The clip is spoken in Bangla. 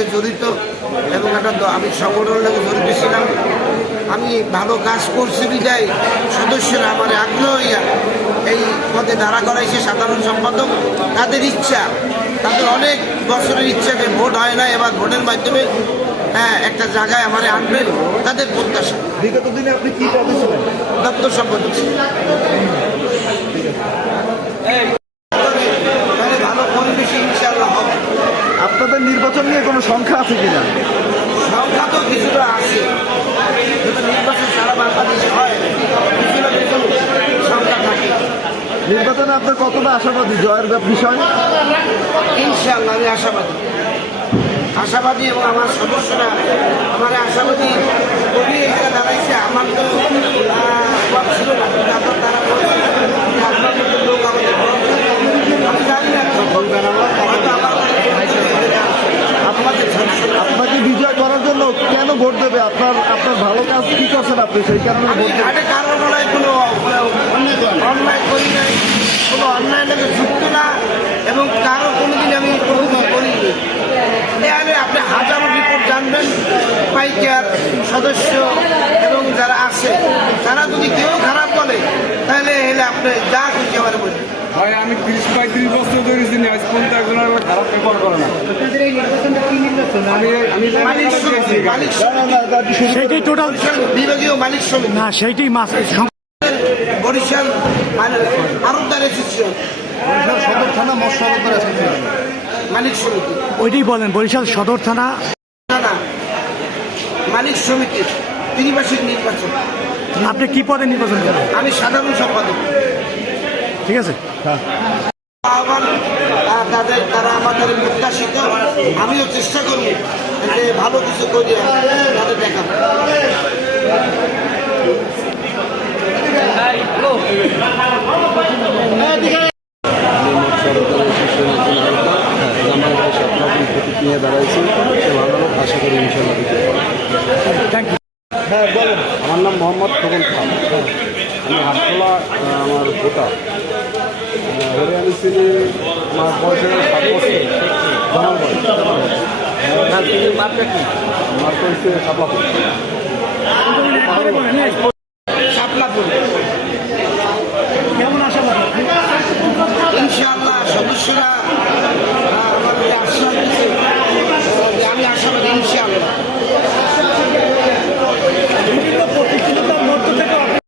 লগে জড়িত এবং আমি সংগঠনের লগে জড়িত ছিলাম। আমি ভালো কাজ করছি বিদায় সদস্যরা আমার আগ্রহ হইয়া এই পদে দাঁড়া করাইছে সাধারণ সম্পাদক। তাদের ইচ্ছা, তাদের অনেক বছরের ইচ্ছা যে ভোট হয় না, এবার ভোটের মাধ্যমে একটা জায়গায় আমার আনবেন, তাদের প্রত্যাশা। বিগত দিনে আপনি কি পদে ছিলেন? দপ্তর সম্পাদক ছিলেন। ভালো পরিবেশে ইনশাআল্লাহ হবে। আপনাদের নির্বাচন নিয়ে কোনো সংখ্যা আছে কিনা? সংখ্যা তো কিছুটা আছে, যদি নির্বাচন সারা বাংলাদেশে হয় কিছুটা কিছু সংখ্যা থাকে। নির্বাচনে আপনার কতটা আশাবাদী জয়ের বিষয়? ইনশাআল্লাহ আমি আশাবাদী এবং আমার সদস্যরা আমার আশাবাদী কবি এখানে দাঁড়াইছে। আমার তো ছিল না, তারপর তারা বলছে আপনাদের লোক আমাদের আমি জানি না আপনাকে বিজয় করার জন্য কেন ভোট দেবে? আপনার ভালো কাজ কি করছেন আপনি, সেই কারণে ভোট দেবে? ঘাটে কারোর বেলায় কোনো অন্যায় করি নাই, কোনো অন্যায় লোকে যুক্ত না এবং কারো কোনোদিন আমি কোনো করিনি। এখানে আপনি হাজারো রিপোর্ট জানবেন, পাইকার সদস্য এবং যারা আছে তারা যদি কেউ খারাপ বলে তাহলে এলে আপনি যা খুশি আমার বলবেন। ভাই আমি 30-35 বছর ধরে চিনি, আজ পর্যন্ত একজন খারাপ পেপার করে না। সেইটাই টোটাল বিভাগীয় মালিক সমিতি না, সেইটাই মাস বরিশাল আরবদার এসেছিলেন সদর থানা মৎস্য মালিক সমিতি। ওইটাই বলেন, বরিশাল সদর থানা না, মালিক সমিতির ত্রিবার্ষিক নির্বাচন। আপনি কি পদে নির্বাচন করেন? আমি সাধারণ সম্পাদক। ঠিক আছে, আহ্বান তারা আমাদের প্রত্যাশিত। আমিও চেষ্টা করব যে ভালো কিছু করে তাদের দেখাবো। নিয়ে দাঁড়াইছি, সে ভালো আশা করি ইনশাল্লাহ দিতে পারবো। Thank you. হ্যাঁ বলেন। আমার নাম মোহাম্মদ খোকন খান, আমি হাটখোলা আমার ভোটার। ধরে আমি চিনি আমার বয়স 7 বছর, জামাল বয়স মার্কেট হচ্ছে সাপলাপুর।